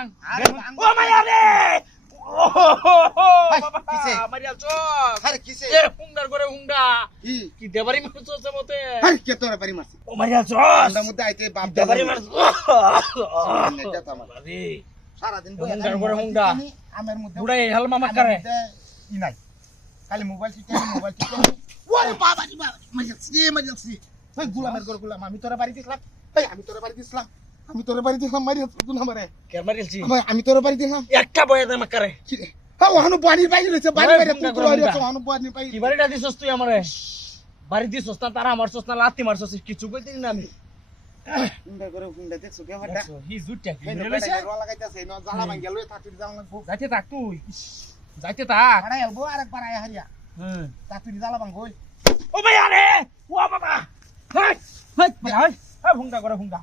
ভাঙ আরে গেট ভাঙ। ও মাইয়া রে ও ভাই, বাবা কিসে? মারিয়া চো আরে কিসে এ হুঙ্গার করে হুঙ্গা কি কি দেবারি মারছো মতে আরে কে তোরা বাড়ি মারছিস ও মারিয়া চো আমরা মধ্যে আইতে বাপ দেবারি দাদা মারছো নেটা আমার আরে সারাদিন হুঙ্গার করে হুঙ্গা। আমার মধ্যে বুড়াই হেল মামা করে ই নাই খালি মোবাইল টিপে ওরে বাবা রে বাবা মারছি ওই গোলামের ঘর গোলাম আমি তোরা বাড়ি দিছিলাম এই আমি তোরা বাড়ি দিছিলাম মারি তুই না মারে কে মারিলছি আমি তোরা বাড়ি দিলাম একটা বয়ে দে মাকারে কি রে হ্যাঁ ওহানো বাড়ির বাইরে রয়েছে বাড়ি ওই বাইরে হুঙ্গা তুই করে তোরা হুঙ্গা। ওহানো বাড়ির বাইরে কি বাড়িটা দিছস তুই আমারে বাড়ি দিছস না তারা মারছস না লাত্তি মারছস কিছু কইতে না আমি হুন্ডা করে হুন্ডা দেখছো কে হাড্ডা হি জুটটা কি এই মেরে নো লইছে রোয়া লাগাইতাছে ন জ্বালা ভাঙ গেল তাতুরি যাও লাগবো যাইতে থাক তুই যাইতে থাক আড়া এলবো আরেকবার আয়া হারিয়া হুম তাতুরি জ্বালা ভাঙ কই ও মাইয়া রে ও বাবা হাই হাই হাই হাই হুঙ্গা করে হুঙ্গা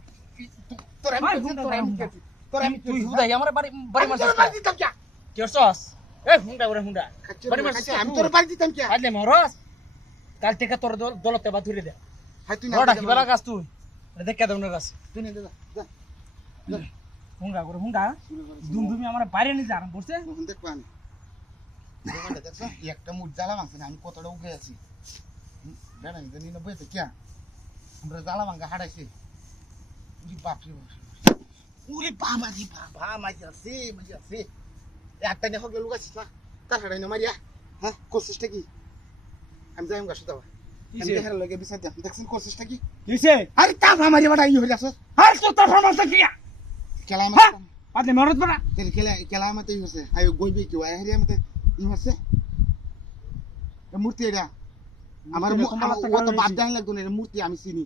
তোরা ভাই, আমি হুন্ডা তোরা আমি হুন্ডা। তোরা আমি তুই হুদাই আমার বাড়ি বাড়ি তোরা মারছস বাড়ি দিতাম কে কি করছস এ হুঙ্গা করে হুঙ্গা বাড়ি মারছস আমি তোরা বাড়ি দিতাম কে আইলে মরস কাল থেকে তোর দলতে বা ধরে দে হাই তুই বড় কি বালা গাছ তুই দেখে দে উনার গাছ তুই নে যা যা হুঙ্গা করে হুঙ্গা দুমদুমি আমার বাইরে নিয়ে যান বসে এখন দেখ পানি দোকানটা দেখছ একটা মুঠ জ্বালা ভাঙছে না আমি কতটা উঠে আছি জানেন জানি না বইতে কে আমরা জ্বালা ভাঙা হারাইছি উরি বাপ রে বাপ উরি বাবা রে বাবা মাঝে আছে একটা দেখো গেল গাছিস না তার হারাই না মারিয়া হ্যাঁ কোশিসটা কি আমি যাই গাছ দাও আমি দেখার লগে বিচার দেখ দেখছেন কোশিসটা কি কিসে আরে তা মারিয়া বাড়া ইয়ে হয়ে যাচ্ছে আর তো তোর সমস্যা কি খেলা হ্যাঁ আমার পাদলে মরত বড়া তেল খেলা আমাতে ই হচ্ছে আই গইবে কি আই হারিয়া আমাতে ই হচ্ছে মূর্তি এটা আমার ও তো বাদ দেন লাগতো না এটা মূর্তি আমি চিনি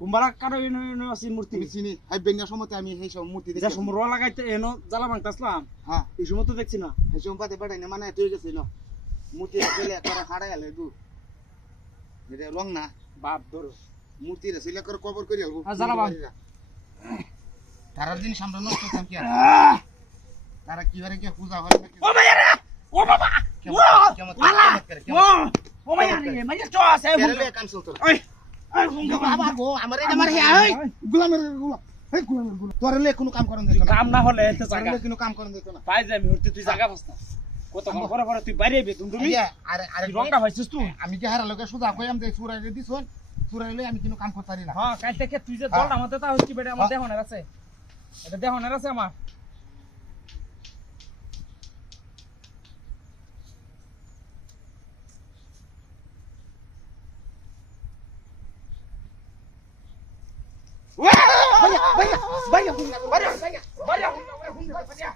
কুম্বারা কারো এনো এনো আছে মূর্তি আমি চিনি আই বেঙ্গা সময়তে আমি সেই সব মূর্তি যা দেখি সময় র লাগাইতে এনো জ্বালা ভাঙতাছলাম হ্যাঁ এই সময় তো দেখছি না সেই সময় পাতে বাড়াই না মানে তুই গেছিস না মূর্তি ছেলে করে হারাই গেলে দু এটা রং না বাপ ধরো মূর্তি রে ছেলে করে কবর করে আলবো আর জ্বালা ভাঙ। তারার দিন সামনে নষ্ট করতাম কি আর তারা কি হারে কি পূজা হয় নাকি ও মাইয়া রে ও বাবা ও কেমন ওয়ালা করে ও মাইয়া রে মাইয়া চস এ কেরালে কানসল তোর ওই ওই হুঙ্গা বাবা গো আমার এটা মার হে এই গোলামের গোলাম এই গোলামের গোলাম তোর লে কোনো কাম করন দিত না কাম না হলে এতে জায়গা তোর কোনো কাম করন দিত না পাই যাবি হরতে তুই জায়গা বসতা কত ঘরে ঘরে তুই বাইরে আইবি তুমি আরে আরে রংটা হইছিস তুই আমি কি হারা লগে সুদা কই আম দে সুরাইলে দিছন সুরাইলে আমি কোনো কাম করতারি না হ্যাঁ কাল থেকে তুই যে দলটা আমাদের তা হচ্ছে বেটা আমার দেহনের আছে এটা দেহনের আছে আমার ভাইয়া ভাইয়া ভাইয়া ভাইয়া ভাইয়া ভাইয়া